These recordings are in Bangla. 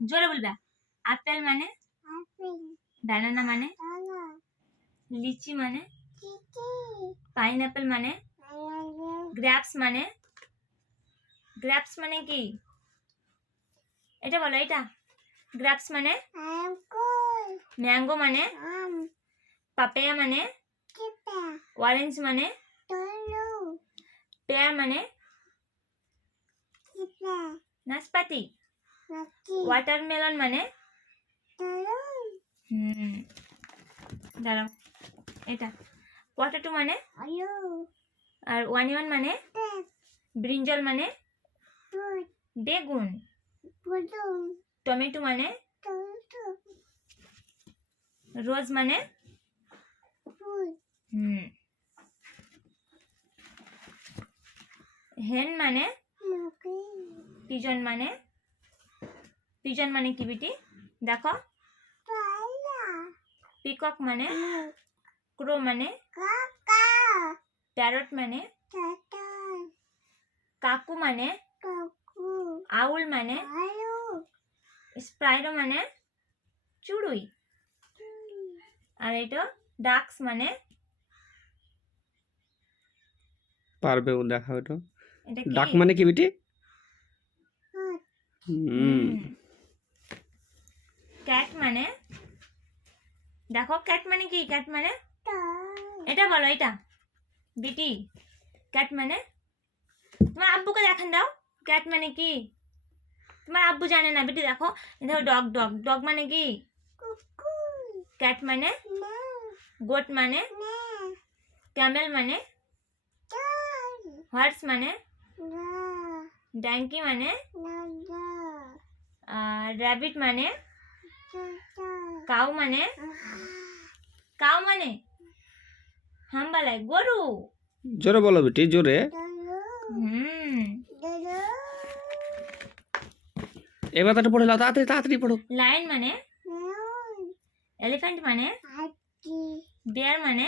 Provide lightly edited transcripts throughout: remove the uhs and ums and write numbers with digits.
জোরে বলবা। আপেল মানে, ব্যানানা মানে, লিচি মানে, পাইনাপেল মানে, গ্রেপস মানে, গ্রেপস মানে কি? এটা বলো, এটা গ্রেপস মানে, ম্যাঙ্গো মানে, পাপায়া মানে, অরেঞ্জ মানে, পেয়ার মানে, নাশপাতি, ওয়াটারমেলন মানে, দাঁড়াও, এটা পটেটো মানে, আর অনিয়ন মানে, ব্রিঞ্জল মানে, বেগুন, টমেটো মানে, রোজ মানে, হেন মানে, পিজন মানে, পিজন মানে কি বিটি দেখো, পিকক মানে, ক্রো মানে, প্যারট মানে, কাকু মানে, আউল মানে, স্প্রাইরো মানে চুড়ুই, আর এটা ডাক্স মানে, পারবে ও দেখাও এটা। এটা ডাক কি? মানে কি বেটি? ক্যাট মানে, দেখো ক্যাট মানে কি? ক্যাট মানে এটা বলো, এটা বিটি ক্যাট মানে, তোমার আব্বুকে দেখান দাও, ক্যাট মানে কি? তোমার আব্বু জানে না বিটি, দেখো দেখো, ডগ, ডগ, ডগ মানে কি? ক্যাট মানে, গোট মানে, ক্যামেল মানে, হর্স মানে, ড্যাঙ্কি মানে, র্যাবিট মানে, কাউ মানে, কাউ মানে হাম্বালায় গরু। জোরে বলো বেটি, জোরে। এবার তো পড়ে নাও, তাড়াতাড়ি তাড়াতাড়ি পড়ো। লায়ন মানে, এলিফ্যান্ট মানে, বেয়ার মানে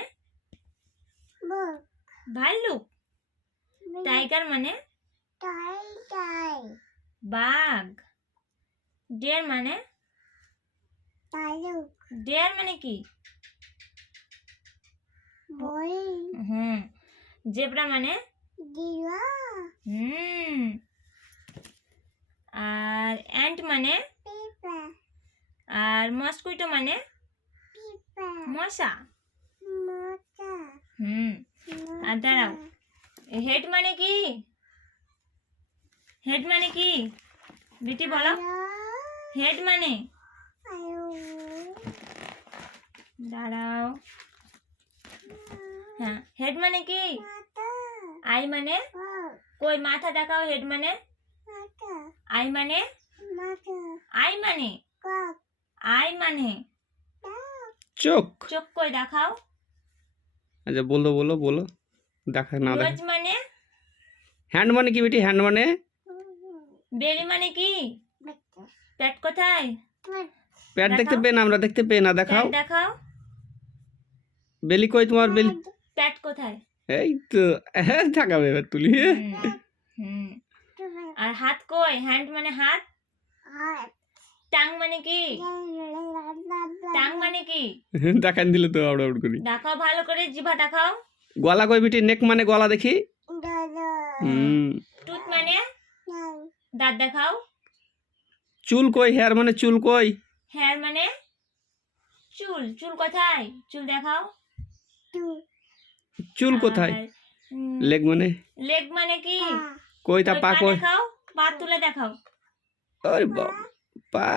ভাল্লুক, টাইগার মানে বাঘ, ডিয়ার মানে, ডিয়ার মানে কি? জেব্রা মানে, আর অ্যান্ট মানে, আর মস্কুইটো মানে মশা। আর দাঁড়াও, হেড মানে কি? হেড মানে কি বিটি বলো, হেড মানে, দাঁড়াও, হ্যাঁ, হেড মানে কি? আই মানে, কই মাথা দেখাও, হেড মানে, আই মানে, আই মানে, আই মানে চোখ। চোখ কই দেখাও। আচ্ছা বলো বলো বলো, দেখা না দেখা। রোজ মানে, হ্যান্ড মানে কি বেটি? হ্যান্ড মানে, বেলি মানে কি? পেট কোথায়? প্যাট দেখতে পেন, আমরা দেখতে পেন না, দেখাও। পেট দেখাও। বেলি কই তোমার? বেলি পেট কোথায়? এই তো, হ্যাঁ থাকাবে এবার তুলি। আর হাত কই? হ্যান্ড মানে হাত। টাং মানে কি? টাং মানে কি? দেখান দিলে তো আউট আউট করি। দেখাও ভালো করে, জিভা দেখাও। গলা কই বেটি? নেক মানে গলা দেখি। টুথ মানে দাঁত দেখাও। চুল কই? হেয়ার মানে চুল কই? হেয়ার মানে চুল। চুল কোথায়? চুল দেখাও। চুল কোথায়? লেগ মানে, লেগ মানে কি? কই তা পা কই? দেখাও, পা তুলে দেখাও। ওরে বাবা, পা।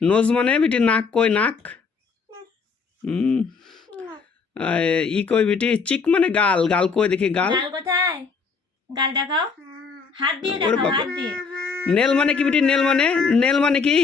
নোজ মানে বেটি নাক কই? নাক। ই কই বেটি? চিক মানে গাল। গাল কই দেখি? গাল। গাল কোথায়? গাল দেখাও। হাত দিয়ে ওরে দেখাও, বাবা। হাত দিয়ে। নেল মানে কি বেটি? নেল মানে, নেল মানে কি?